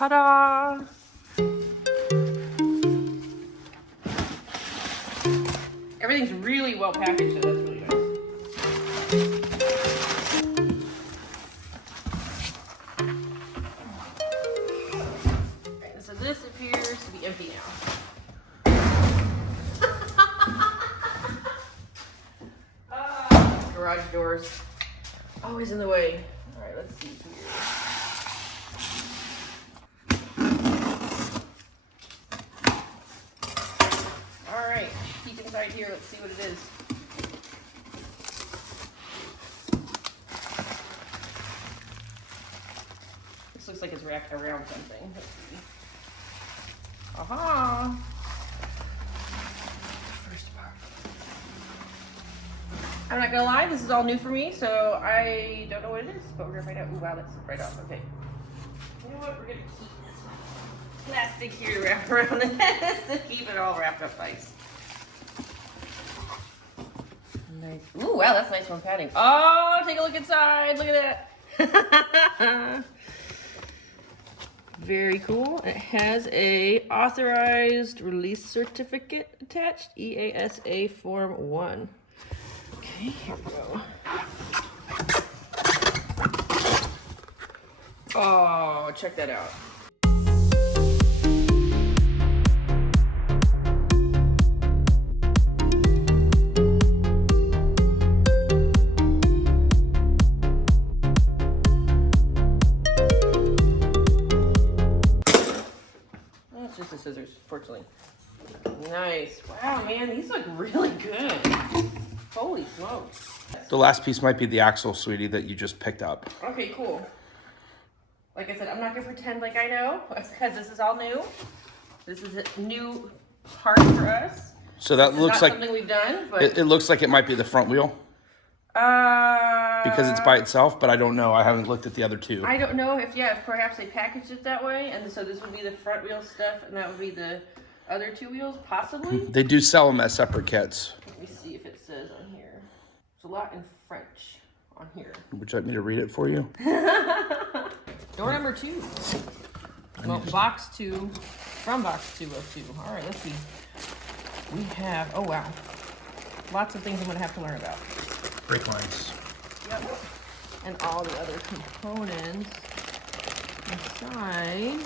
Ta-da! Everything's really well packaged, so that's really nice. Alright, so this appears to be empty now. Garage doors. Always in the way. Alright, let's see here. Alright, peek inside here, let's see what it is. This looks like it's wrapped around something. Let's see. Aha! First part. I'm not gonna lie, this is all new for me, so I don't know what it is, but we're gonna find out. Ooh, wow, that's right off. Okay. You know what? We're gonna keep this plastic here to wrap around this to keep it all wrapped up nice. Nice. Ooh, wow, that's nice one padding. Oh, take a look inside. Look at that. Very cool. It has a authorized release certificate attached, EASA Form 1. Okay, here we go. Oh, check that out. That's just the scissors, fortunately. Nice. Wow, man, these look really good. Holy smokes. The last piece might be the axle, sweetie, that you just picked up. Okay, cool. Like I said, I'm not gonna pretend like I know, because this is all new. This is a new part for us. So that looks like something we've done, but it looks like it might be the front wheel because it's by itself, but I don't know. I haven't looked at the other two. I don't know if perhaps they packaged it that way, and so this would be the front wheel stuff, and that would be the other two wheels, possibly. They do sell them as separate kits. Let me see if it says on here. There's a lot in French on here. Would you like me to read it for you? Door number 2. Well, box 2, from box 2 of 2. All right, let's see. We have, oh wow, lots of things I'm gonna have to learn about. Brake lines. Yep. And all the other components inside.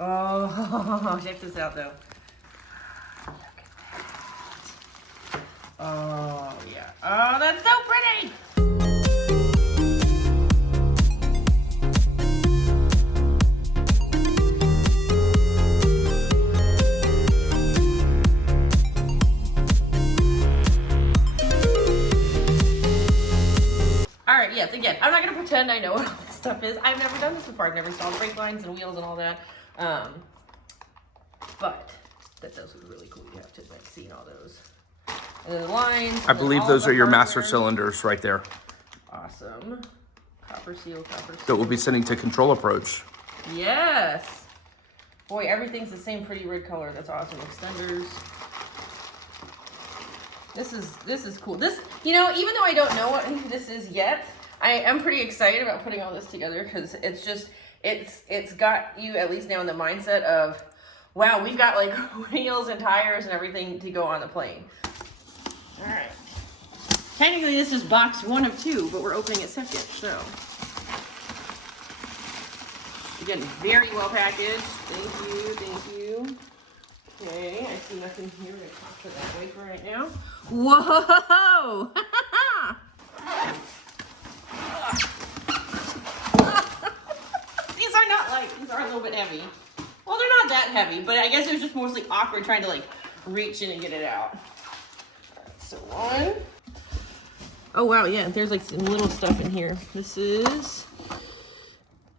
Oh, check this out though. Look at that. Oh yeah. Oh, that's so pretty. Yes, again, I'm not going to pretend I know what all this stuff is. I've never done this before. I've never installed brake lines and wheels and all that. But that does look really cool. You have to like see all those. And then the lines. I believe those are your master cylinders right there. Awesome. Copper seal, copper seal. That will be sending to control approach. Yes. Boy, everything's the same pretty red color. That's awesome. Extenders. This is cool. This, you know, even though I don't know what this is yet, I am pretty excited about putting all this together because it's just, it's got you at least now in the mindset of, wow, we've got like wheels and tires and everything to go on the plane. All right. Technically this is box 1 of 2, but we're opening it second, so. Again, very well packaged. Thank you, thank you. Okay, I see nothing here. We're gonna talk to that wafer right now. Whoa! These are not light. These are a little bit heavy. Well, they're not that heavy, but I guess it was just mostly awkward trying to like reach in and get it out. So one. Oh wow, yeah. There's like some little stuff in here. This is.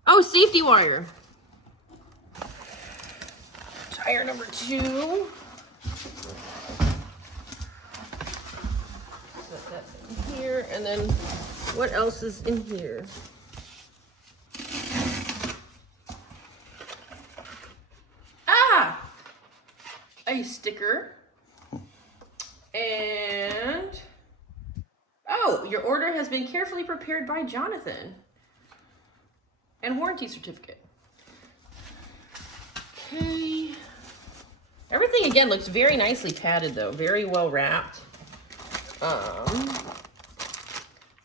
Oh, safety wire. Tire number 2. Put that in here, and then what else is in here? Ah! A sticker. And oh, your order has been carefully prepared by Jonathan. and warranty certificate. Okay. Everything again looks very nicely padded though, very well wrapped.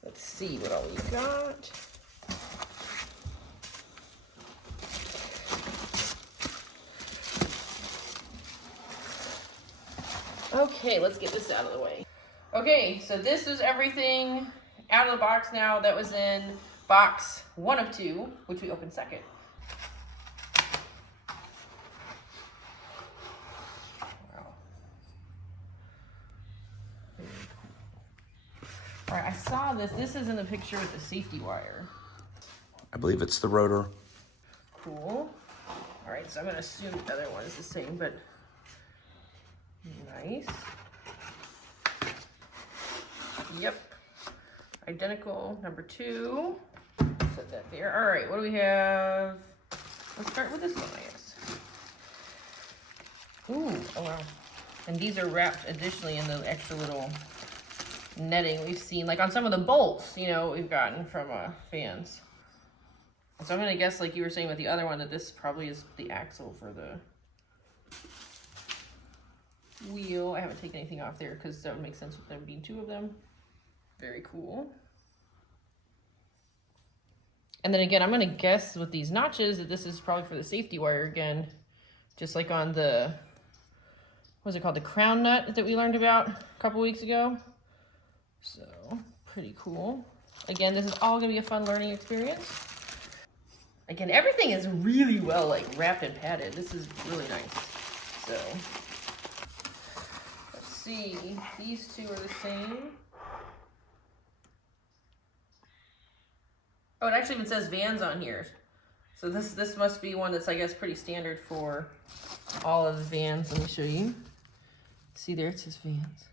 Let's see what all we got. Okay, let's get this out of the way. Okay, so this is everything out of the box now that was in box 1 of 2, which we opened second. Wow. All right, I saw this. This is in the picture with the safety wire. I believe it's the rotor. Cool. All right, so I'm gonna assume the other one is the same, but nice. Yep. Identical, number 2. Set that there. All right, what do we have? Let's start with this one, I guess. Ooh, oh wow. And these are wrapped additionally in the extra little netting we've seen, like on some of the bolts, you know, we've gotten from fans. So I'm gonna guess, like you were saying with the other one, that this probably is the axle for the wheel. I haven't taken anything off there because that would make sense with there being 2 of them. Very cool. And then again, I'm gonna guess with these notches that this is probably for the safety wire again, just like on the, what's it called, the crown nut that we learned about a couple weeks ago. So pretty cool. Again, this is all gonna be a fun learning experience. Again, everything is really well like wrapped and padded. This is really nice. So let's see, these 2 are the same. Oh, it actually even says Vans on here. So this must be one that's, I guess, pretty standard for all of the Vans. Let me show you. See there, it says Vans.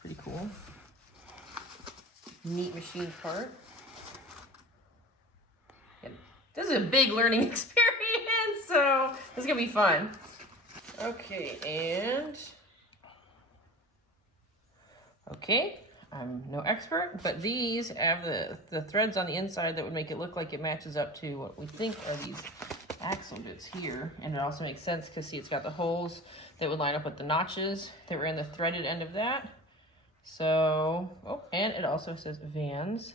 Pretty cool. Neat machine part. Yeah, this is a big learning experience, so this is gonna be fun. Okay, and okay. I'm no expert, but these have the threads on the inside that would make it look like it matches up to what we think are these axle bits here. And it also makes sense because see, it's got the holes that would line up with the notches that were in the threaded end of that. So, oh, and it also says Vans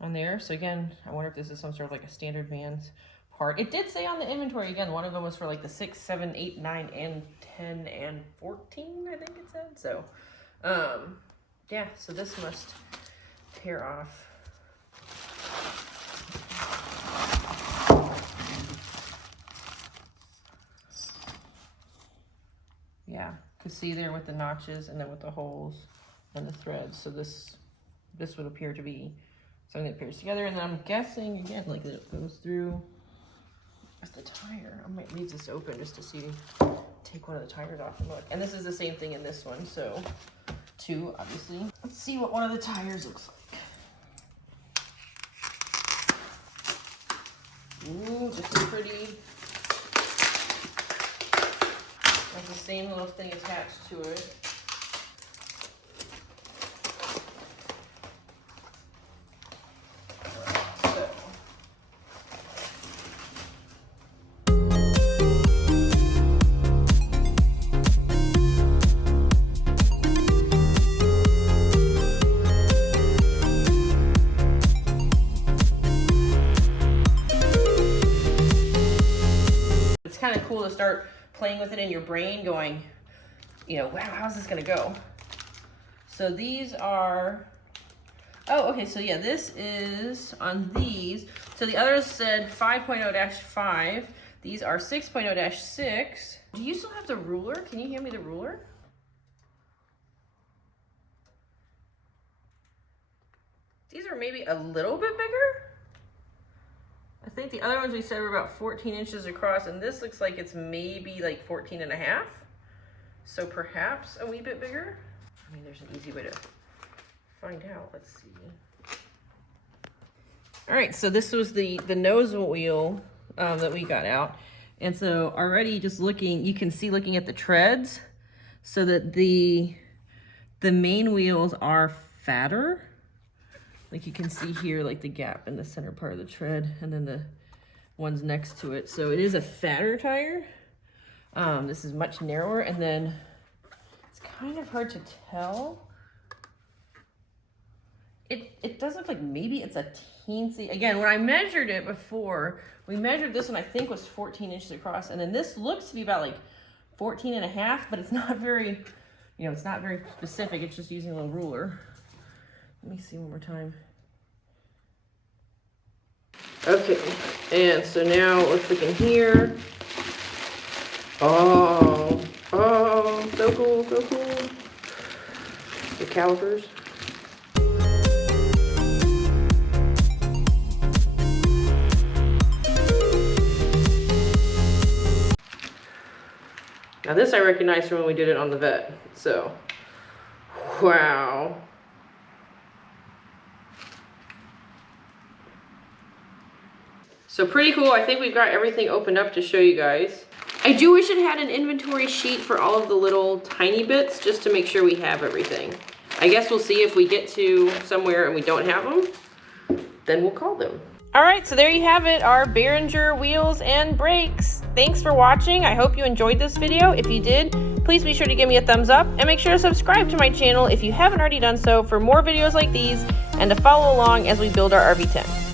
on there. So again, I wonder if this is some sort of like a standard Vans part. It did say on the inventory, again, one of them was for like the 6, 7, 8, 9, and 10, and 14, I think it said. So, yeah, so this must tear off. Yeah, could see there with the notches and then with the holes and the threads. So this would appear to be something that pairs together. And then I'm guessing, again, like that it goes through. That's the tire. I might leave this open just to see, take one of the tires off and look. And this is the same thing in this one, so 2, obviously. Let's see what one of the tires looks like. Ooh, just a pretty. Has the same little thing attached to it. Kind of cool to start playing with it in your brain, going, you know, wow, how's this gonna go? So these are, oh, okay, so yeah, this is on these. So the others said 5.0-5. These are 6.0-6. Do you still have the ruler? Can you hand me the ruler? These are maybe a little bit bigger. I think the other ones we said were about 14 inches across, and this looks like it's maybe like 14 and a half. So perhaps a wee bit bigger. I mean, there's an easy way to find out. Let's see. All right, so this was the nose wheel that we got out. And so already just looking, you can see looking at the treads, so that the main wheels are fatter Like you can see here, like the gap in the center part of the tread, and then the ones next to it. So it is a fatter tire. This is much narrower, and then it's kind of hard to tell. It does look like maybe it's a teensy. Again, when I measured it before, we measured this one, I think was 14 inches across, and then this looks to be about like 14 and a half, but it's not very, you know, it's not very specific. It's just using a little ruler. Let me see one more time. Okay, and so now let's look in here. Oh, so cool, so cool. The calipers. Now this I recognize from when we did it on the vet, so, wow. So pretty cool. I think we've got everything opened up to show you guys. I do wish it had an inventory sheet for all of the little tiny bits, just to make sure we have everything. I guess we'll see if we get to somewhere and we don't have them, then we'll call them. All right, so there you have it, our Beringer wheels and brakes. Thanks for watching. I hope you enjoyed this video. If you did, please be sure to give me a thumbs up and make sure to subscribe to my channel if you haven't already done so for more videos like these and to follow along as we build our RV-10.